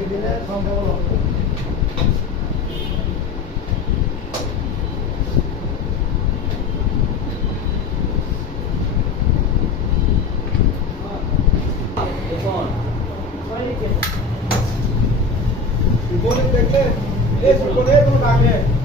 বাকি দিলে কম দেবো রিপোর্ট দেখলে এই রিপোর্টে কোনো ডাক নেই